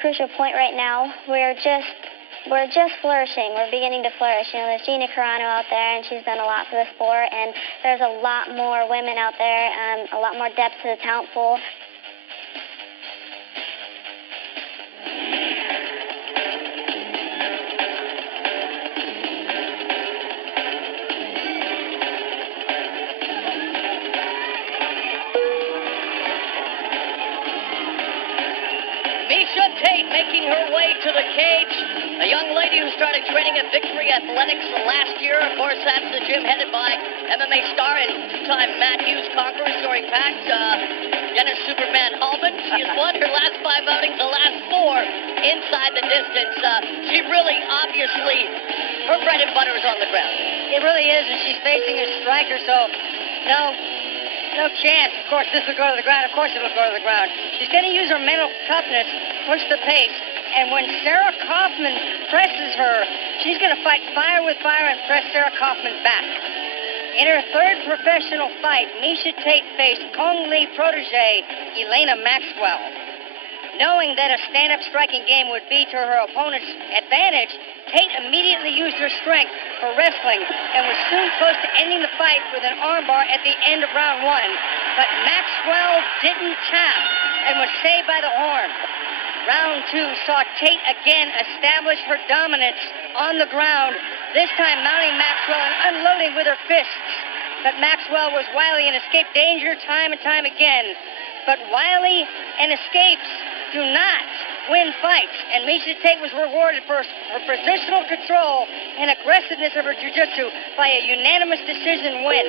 Crucial point right now. We're just flourishing. We're beginning to flourish. You know, there's Gina Carano out there, and she's done a lot for the sport, and there's a lot more women out there, a lot more depth to the talent pool. Miesha Tate making her way to the cage. A young lady who started training at Victory Athletics last year. Of course, that's the gym headed by MMA star and two-time Matt Hughes conqueror, story-packed Dennis Superman Hallman. She has won her last 5 outings, the last 4 inside the distance. She really, obviously, her bread and butter is on the ground. It really is, and she's facing a striker, so no chance. Of course, this will go to the ground. Of course, it'll go to the ground. She's going to use her mental toughness, push the pace, and when Sarah Kaufman presses her, she's going to fight fire with fire and press Sarah Kaufman back. In her third professional fight, Miesha Tate faced Kong Lee protege Elena Maxwell. Knowing that a stand-up striking game would be to her opponent's advantage, Tate immediately used her strength for wrestling and was soon close to ending the fight with an armbar at the end of round 1. But Maxwell didn't tap and was saved by the horn. Round 2 saw Tate again establish her dominance on the ground, this time mounting Maxwell and unloading with her fists. But Maxwell was wily and escaped danger time and time again. But wily and escapes do not win fights, and Miesha Tate was rewarded for her positional control and aggressiveness of her jiu-jitsu by a unanimous decision win.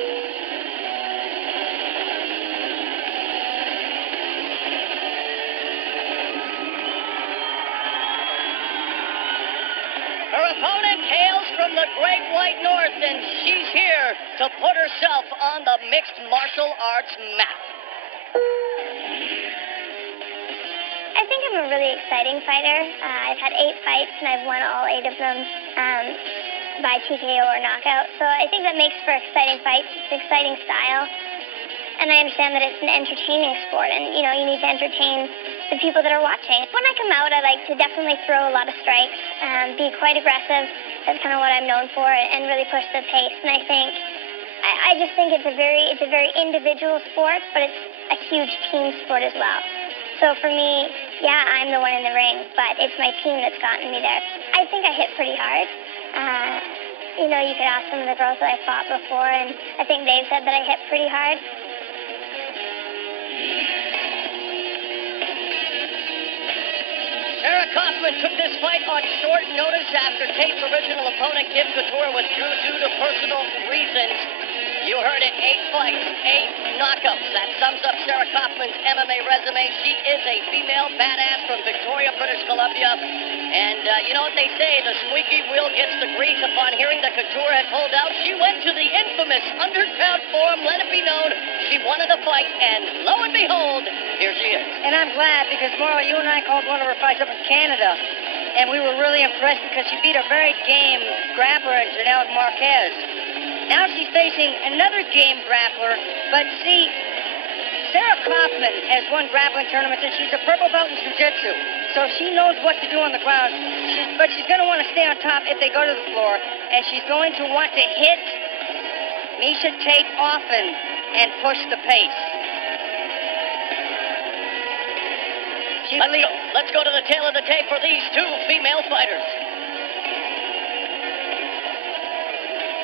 Her opponent hails from the Great White North, and she's here to put herself on the mixed martial arts map. I think I'm a really exciting fighter. I've had 8 fights, and I've won all 8 of them by TKO or knockout. So I think that makes for exciting fights. It's an exciting style. And I understand that it's an entertaining sport, and, you know, you need to entertain the people that are watching. When I come out, I like to definitely throw a lot of strikes, be quite aggressive. That's kind of what I'm known for, and really push the pace. And I just think it's a very individual sport, but it's a huge team sport as well. So for me, yeah, I'm the one in the ring, but it's my team that's gotten me there. I think I hit pretty hard. You know, you could ask some of the girls that I fought before, and I think they've said that I hit pretty hard. Sarah Kaufman took this fight on short notice after Tate's original opponent, Kim Couture, withdrew due to personal reasons. You heard it, 8 fights, 8 knockouts. That sums up Sarah Kaufman's MMA resume. She is a female badass from Victoria, British Columbia. And you know what they say, the squeaky wheel gets the grease. Upon hearing that Couture had pulled out, she went to the infamous Underground Forum, let it be known she wanted a fight, and lo and behold, here she is. And I'm glad, because Mauro, you and I called one of her fights up in Canada, and we were really impressed because she beat a very game grappler, Janelle Marquez. Now she's facing another game grappler, but see, Sarah Kaufman has won grappling tournaments, and she's a purple belt in jiu-jitsu, so she knows what to do on the ground. But she's going to want to stay on top if they go to the floor, and she's going to want to hit Miesha Tate often and push the pace. Let's go to the tail of the tape for these 2 female fighters.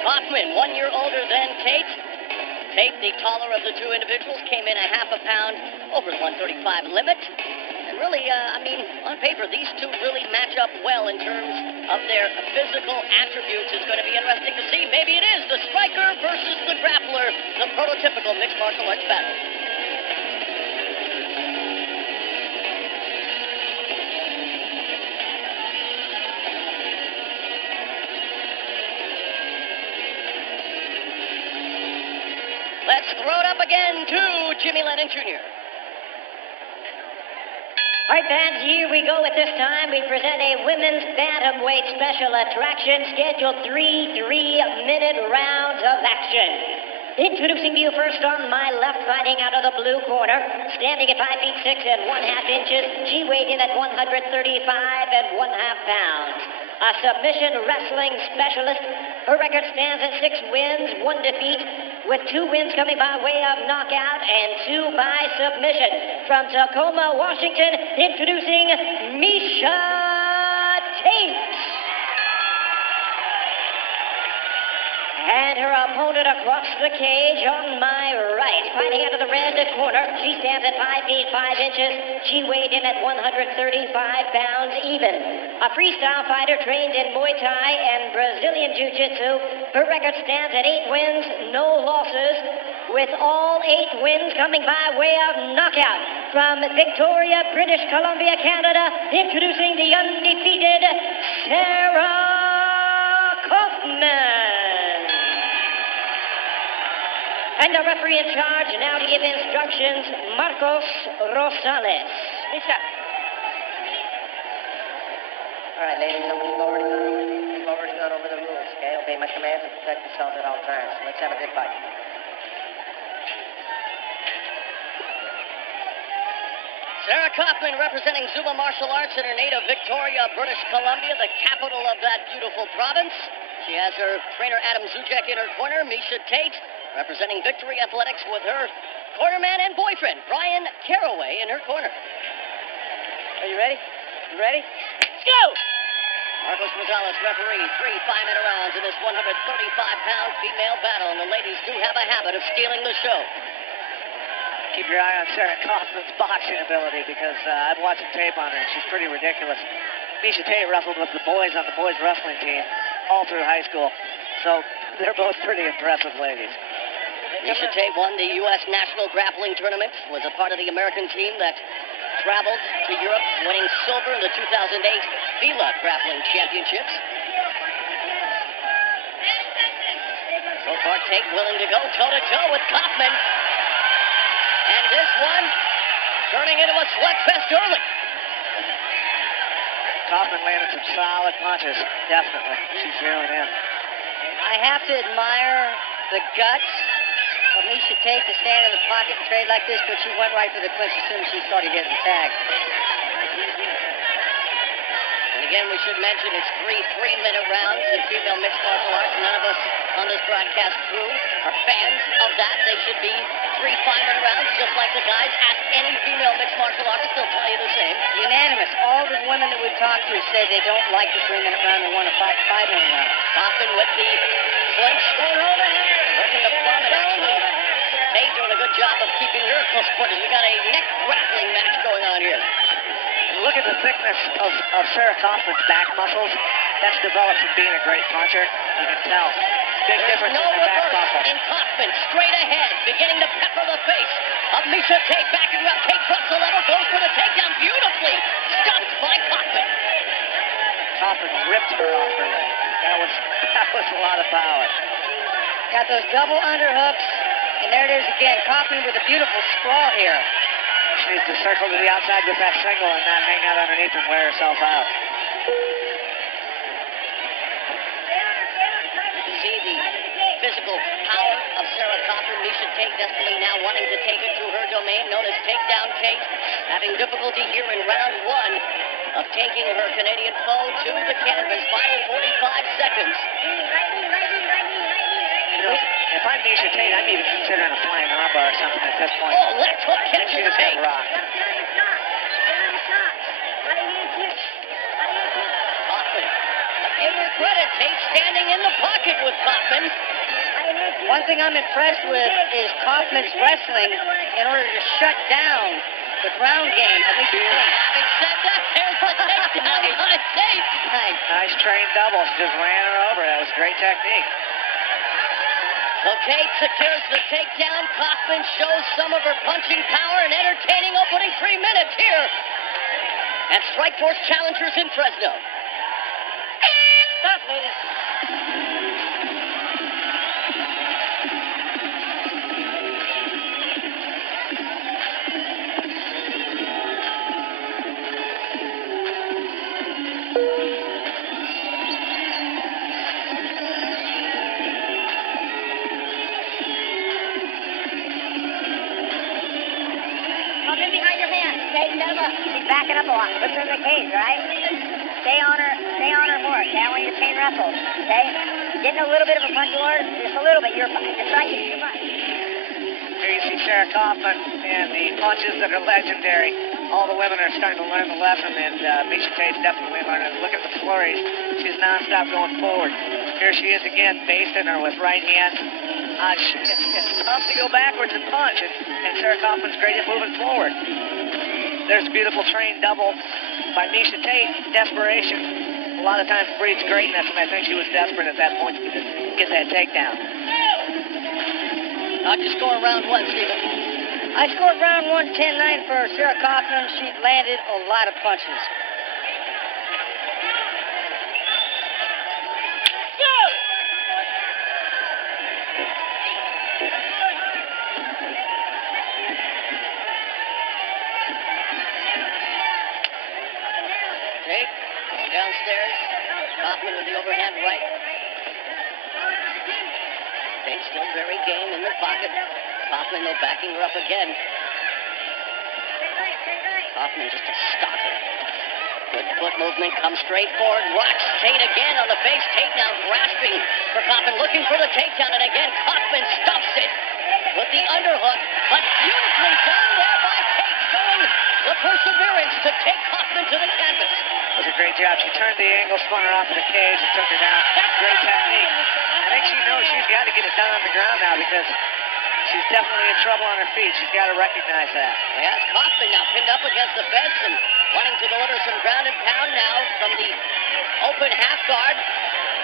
Kaufman, 1 year older than Tate. Tate, the taller of the 2 individuals, came in a half a pound over the 135 limit. And really, on paper, these 2 really match up well in terms of their physical attributes. It's going to be interesting to see. Maybe it is the striker versus the grappler, the prototypical mixed martial arts battle. Let's throw it up again to Jimmy Lennon Jr. All right, fans, here we go. At this time, we present a women's bantamweight special attraction, scheduled 3 3-minute rounds of action. Introducing to you first on my left, fighting out of the blue corner, standing at 5 feet 6 and 1/2 inches. She weighed in at 135 and 1/2 pounds. A submission wrestling specialist. Her record stands at 6 wins, 1 defeat, with 2 wins coming by way of knockout and 2 by submission. From Tacoma, Washington, introducing Miesha Tate. And her opponent across the cage on my right, fighting out of the red corner. She stands at 5 feet 5 inches. She weighed in at 135 pounds even. A freestyle fighter trained in Muay Thai and Brazilian Jiu-Jitsu. Her record stands at 8 wins, no losses, with all 8 wins coming by way of knockout. From Victoria, British Columbia, Canada, introducing the undefeated Sarah Kaufman. And the referee in charge now to give instructions, Marcos Rosales. Miesha. All right, ladies, nobody lower the gun over the rules, okay? Obey my commands and protect yourselves at all times. Let's have a good fight. Sarah Kaufman representing Zuma Martial Arts in her native Victoria, British Columbia, the capital of that beautiful province. She has her trainer Adam Zuzek in her corner, Miesha Tate representing Victory Athletics with her cornerman and boyfriend, Brian Caraway, in her corner. Are you ready? You ready? Let's go! Marcos Rosales, referee, 3 5-minute rounds in this 135-pound female battle, and the ladies do have a habit of stealing the show. Keep your eye on Sarah Kaufman's boxing ability because I've watched some tape on her, and she's pretty ridiculous. Miesha Tate wrestled with the boys on the boys wrestling team all through high school, so they're both pretty impressive ladies. Miesha Tate won the U.S. National Grappling Tournament, was a part of the American team that traveled to Europe, winning silver in the 2008 FILA Grappling Championships. So far, Tate willing to go toe-to-toe with Kaufman. And this one turning into a slugfest early. Kaufman landed some solid punches, definitely. She's zeroing in. I have to admire the guts of Miesha Tate to stand in the pocket and trade like this, but she went right for the clinch as soon as she started getting tagged. And again, we should mention it's 3 3-minute rounds in female mixed martial arts. None of us on this broadcast crew are fans of that. They should be 3 5-minute rounds, just like the guys. Ask any female mixed martial artist, they'll tell you the same. Unanimous. All the women that we've talked to say they don't like the 3-minute round and want a 5-minute round. Kaufman with the clinch. Working the plum and actually Tate doing a good job of keeping her close quarters. We got a neck grappling match going on here. Look at the thickness of Sarah Kaufman's back muscles. That's developed from being a great puncher. You can tell. Big There's difference no in the back reverse muscle. in Kaufman. Straight ahead, beginning to pepper the face of Miesha Tate. Backing her up. Tate drops the level, goes for the takedown. Beautifully stuffed by Kaufman. Kaufman ripped her off her leg. That was a lot of power. Got those double underhooks, and there it is again. Kaufman with a beautiful sprawl here. She needs to circle to the outside with that single and not hang out underneath and wear herself out. See the physical power of Sarah Kaufman. Miesha Tate desperately now wanting to take it to her domain, known as Takedown Tate. Having difficulty here in round 1 of taking her Canadian foe to the canvas. Final 45 seconds. You know, if I'm Miesha Tate, I'm even considering a flying armbar or something at this point. Oh, left hook She catches just Tate. got rocked. Kaufman. Give her credit. Tate standing in the pocket with Kaufman. One thing I'm impressed with is Kaufman's wrestling in order to shut down the ground game of Miesha Tate. Having said that, there's the takedown by Tate. Nice trained double. She just ran her over. That was great technique. So Tate secures the takedown. Kaufman shows some of her punching power and entertaining opening 3 minutes here at Strikeforce Challengers in Fresno. Stop, ladies. backing up a lot. Put her in the cage, right? Stay on her more, okay? I want you to chain wrestle, okay? Getting a little bit of a punch war, just a little bit. You're fine. Just not getting too much. Here you see Sarah Kaufman and the punches that are legendary. All the women are starting to learn the lesson, and Miesha Tate's definitely learning. Look at the flurries. She's nonstop going forward. Here she is again, basting her with right hand. It's tough to go backwards and punch, and Sarah Kaufman's great at moving forward. There's a beautiful train double by Miesha Tate. Desperation a lot of times breeds greatness, and I think she was desperate at that point to get that takedown. How'd you score round one, Stephen? I scored round 1, 10-9 for Sarah Kaufman. She landed a lot of punches. Tate going downstairs. Kaufman with the overhand right. Tate still very game in the pocket. Kaufman, though, backing her up again. Kaufman just a stalker. Good foot movement, comes straight forward, rocks Tate again on the face. Tate now grasping for Kaufman, looking for the takedown, and again Kaufman stuffs it with the underhook, but beautifully done there by Tate, showing the perseverance to take Kaufman to the canvas. It was a great job. She turned the angle, spun her off of the cage, and took her down. Great technique. I think she knows she's got to get it done on the ground now because she's definitely in trouble on her feet. She's got to recognize that. Yes, Kaufman now pinned up against the fence and wanting to deliver some ground and pound now from the open half guard,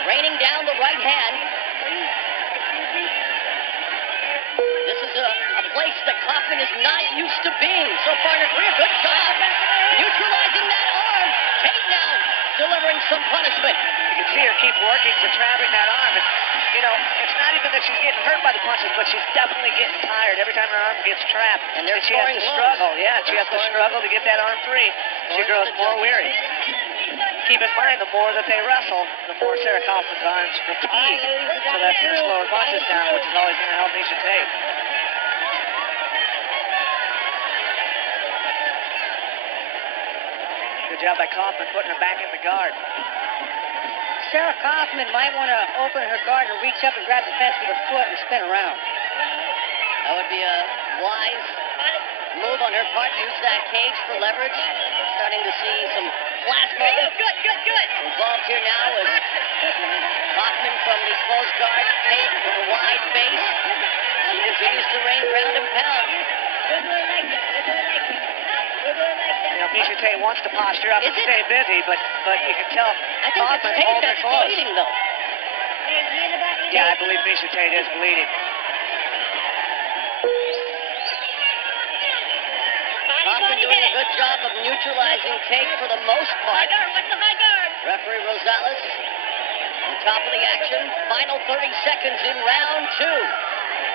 raining down the right hand. This is a place that Kaufman is not used to being so far in her career. Good job neutralizing that arm. Tate now delivering some punishment. You can see her keep working to trapping that arm. And, you know, it's not even that she's getting hurt by the punches, but she's definitely getting tired every time her arm gets trapped. And they're she has to struggle. Yeah, she has to struggle to get that arm free. She grows more weary. Keep in mind, the more that they wrestle, the more Sarah Kaufman's arms fatigue. So that's going to slow her punches down, which is always going to help Miesha Tate. Good job by Kaufman putting her back in the guard. Sarah Kaufman might want to open her guard and reach up and grab the fence with her foot and spin around. That would be a wise move on her part. Use that cage for leverage. We're starting to see some plasma involved here now with Kaufman from the closed guard, Tate with a wide base. She continues to rain ground and pound. You know, Miesha Tate wants to posture up and stay busy, but you can tell Kaufman holds her close. Bleeding, though. Yeah, I believe Miesha Tate is bleeding. Kaufman doing a good job of neutralizing Tate for the most part. Referee Rosales on top of the action. Final 30 seconds in round two.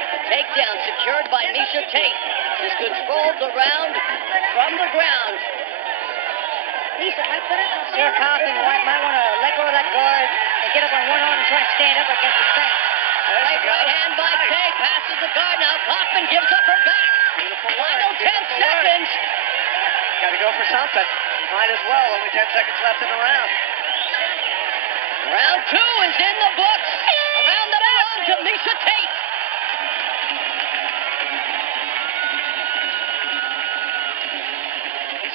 The takedown secured by Miesha Tate. She's controlled the round from the ground. Sarah Kaufman might want to let go of that guard and get up on one arm and try to stand up against the fence. Right hand by Tate. Passes the guard now. Kaufman gives up her back. Final 10 seconds. Got to go for something. Might as well. Only 10 seconds left in the round. Round two is in the books. Around the round to Miesha Tate.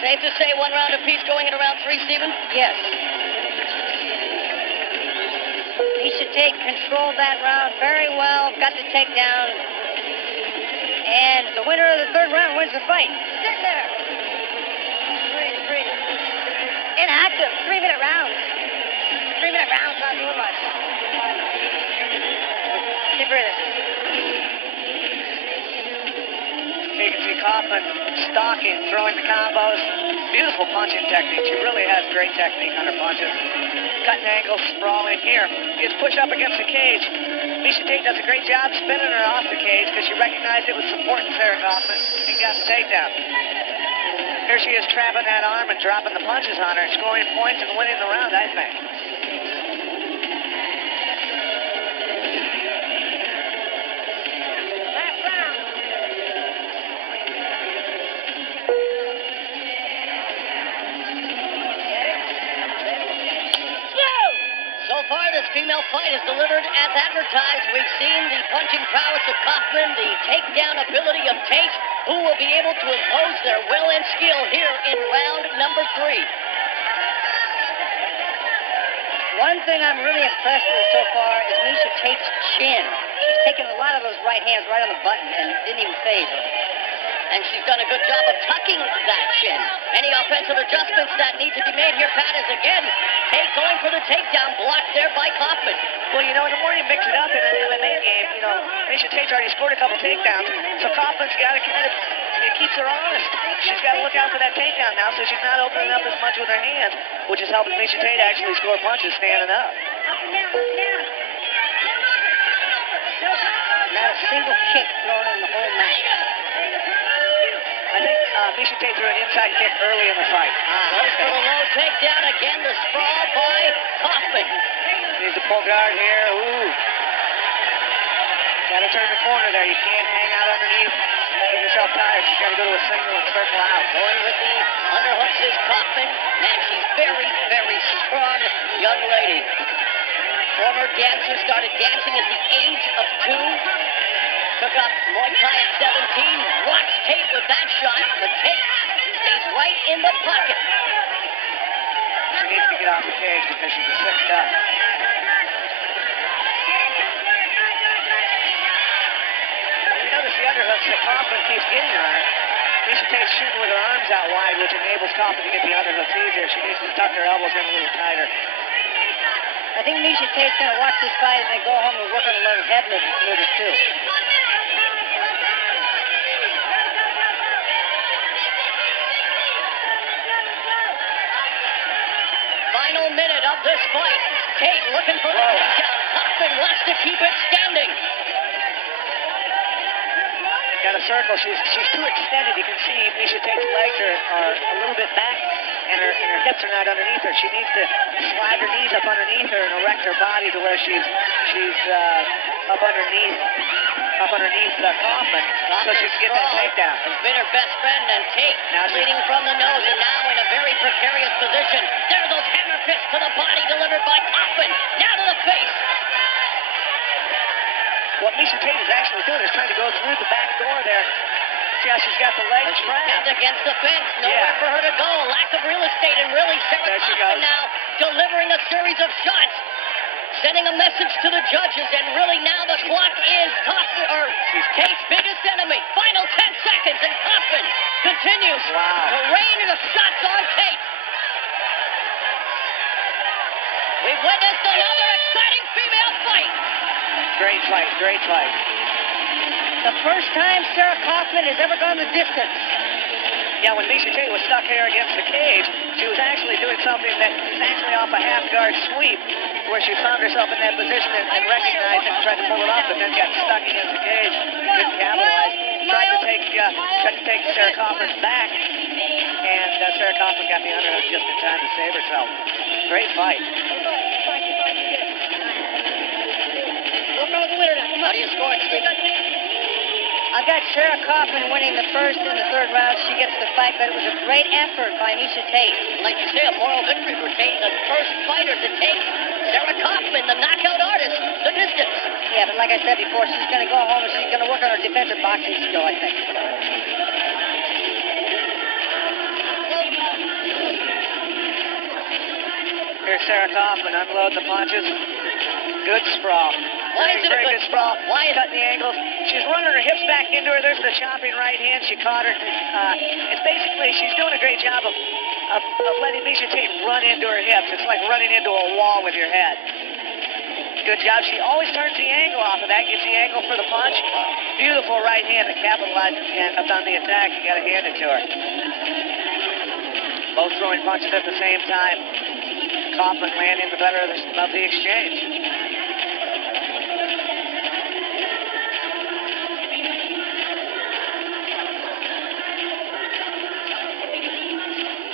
Safe to say one round apiece going into round three, Stephen? Yes. Miesha Tate controlled that round very well, got the takedown, and the winner of the third round wins the fight. Sit there. Three. Inactive, 3-minute rounds. 3-minute rounds, not doing much. Keep breathing. You can see Kaufman stalking, throwing the combos. Beautiful punching technique. She really has great technique on her punches. Cutting angles, sprawling. Here, gets pushed up against the cage. Miesha Tate does a great job spinning her off the cage because she recognized it was supporting Sarah Kaufman and got the takedown. Here she is trapping that arm and dropping the punches on her, scoring points and winning the round, I think. female fight is delivered as advertised. We've seen the punching prowess of Kaufman, the takedown ability of Tate, who will be able to impose their will and skill here in round number 3. One thing I'm really impressed with so far is Miesha Tate's chin. She's taken a lot of those right hands right on the button and didn't even phase her. And she's done a good job of tucking that chin. Any offensive adjustments that need to be made here, Pat, is again Tate going for the takedown, blocked there by Kaufman. Well, you know, in the morning, mix it up in an MMA game. You know, Miesha Tate's already scored a couple takedowns, so Kaufman's got to kind of, it keeps her honest. She's got to look out for that takedown now, so she's not opening up as much with her hands, which is helping Miesha Tate actually score punches standing up. Not a single kick thrown in the whole match. I think Miesha Tate threw an inside kick early in the fight. Goes for the low takedown again, the sprawl by Kaufman. Needs to pull guard here. Ooh. Got to turn the corner there. You can't hang out underneath. Get yourself tired. She's got to go to a single and circle out. Going with the underhooks is Kaufman. Man, she's very, very strong young lady. Former dancer, started dancing at the age of 2. Took up Muay Thai at 17. Watch Tate with that shot, but Tate stays right in the pocket. She needs to get off the cage because she's a sick duck. You notice the underhooks that Kaufman keeps getting on her. Miesha Tate's shooting with her arms out wide, which enables Kaufman to get the underhooks easier. She needs to tuck her elbows in a little tighter. I think Miesha Tate's going to watch this fight and then go home and work on a little head movement too. Final minute of this fight. Tate looking for the takedown. Kaufman wants to keep it standing. Got a circle. She's too extended. You can see Miesha Tate's legs are a little bit back, and her hips are not underneath her. She needs to slide her knees up underneath her and erect her body to where she's up underneath Kaufman, so she can get that takedown. Has been her best friend, and Tate now bleeding from the nose, and now in a very precarious position. There are those hammer fists to the body delivered by Kaufman. Now to the face. What Miesha Tate is actually doing is trying to go through the back door there. See how she's got the legs She's trapped. pinned against the fence. Nowhere for her to go. Lack of real estate, and really Sarah Kaufman now delivering a series of shots, sending a message to the judges, and really now the clock is Tate's biggest enemy. Final 10 seconds, and Kaufman continues to rain the shots on Tate. We've witnessed another exciting female fight. Great fight, great fight. The first time Sarah Kaufman has ever gone the distance. Yeah, when Miesha Tate was stuck here against the cage, she was actually doing something that is actually off a half-guard sweep, where she found herself in that position and recognized and tried to pull it off, but then got stuck against the cage. Didn't capitalize. Tried to take Sarah Kaufman's back, and Sarah Kaufman got the underhook just in time to save herself. Great fight. How do you score it, Stephen? I've got Sarah Kaufman winning the first and the third round. She gets the fight, but it was a great effort by Miesha Tate. Like you say, a moral victory for Tate, the first fighter to take Sarah Kaufman, the knockout artist, the distance. Yeah, but like I said before, she's going to go home and she's going to work on her defensive boxing skill, I think. Here's Sarah Kaufman unload the punches. Good sprawl. Very good sprawl. Cutting the angles. She's running her hips back into her. There's the chopping right hand. She caught her. It's basically, she's doing a great job of letting Miesha Tate run into her hips. It's like running into a wall with your head. Good job. She always turns the angle off of that, gets the angle for the punch. Beautiful right hand that capitalizes on the attack. You got to hand it to her. Both throwing punches at the same time. Kaufman landing the better of the exchange.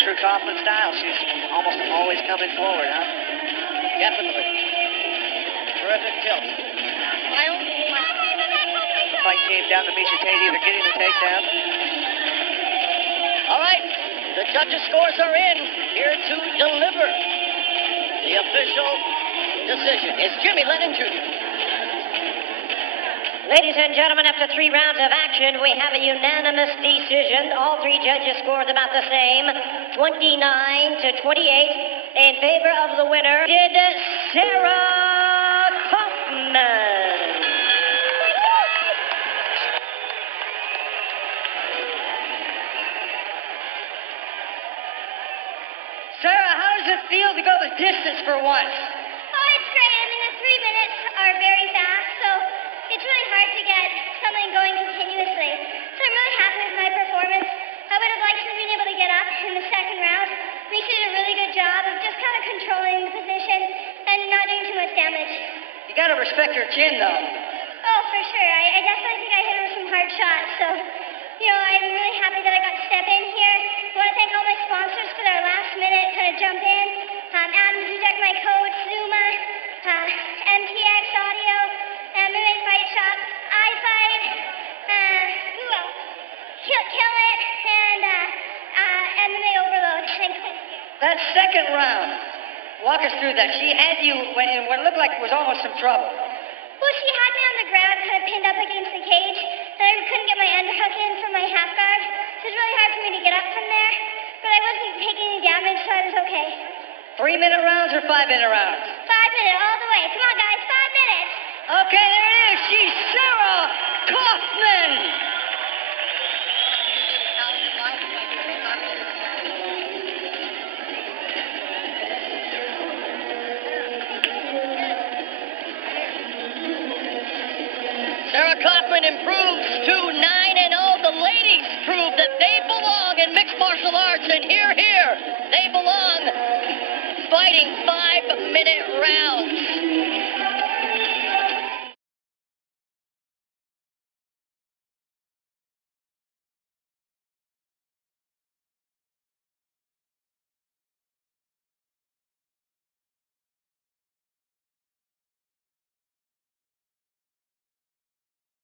True Kaufman style. She's almost always coming forward, huh? Definitely. Terrific tilt. The fight came down to Miesha Tate either getting the takedown. All right. The judges' scores are in. Here to deliver the official decision. It's Jimmy Lennon Jr. Ladies and gentlemen, after 3 rounds of action, we have a unanimous decision. All 3 judges scored about the same, 29-28, in favor of the winner, did Sarah Kaufman. Sarah, how does it feel to go the distance for once? Oh, it's great. I mean, the 3 minutes are very fast, so it's really hard to get something going continuously. So I'm really happy with my performance. I would have liked to have been able to get up in the second round. Miesha did a really good job of just kind of controlling the position and not doing too much damage. You gotta respect her chin, though. Oh, for sure. I definitely think I hit her with some hard shots. So, I'm really happy that I got to step in here. I want to thank all my sponsors for their last minute kind of jump in. Adam Zuzek, my coach, Zuma, MTX Audio, MMA Fight Shop, iFight, who else? Kill It, and MMA Overload. Thanks. That second round, walk us through that. She had you in what looked like it was almost some trouble. Well, she had me on the ground, kind of pinned up against the cage, and I couldn't get my underhook in from my half guard. So it was really hard for me to get up from there, but I wasn't taking any damage, so I was okay. 3-minute rounds or 5-minute rounds? 5 minutes, all the way. Come on, guys, 5 minutes. Okay, there it is. She's Sarah Kaufman. Sarah Kaufman improves to 9-0. The ladies prove that they belong in mixed martial arts, and here, they belong fighting 5-minute rounds.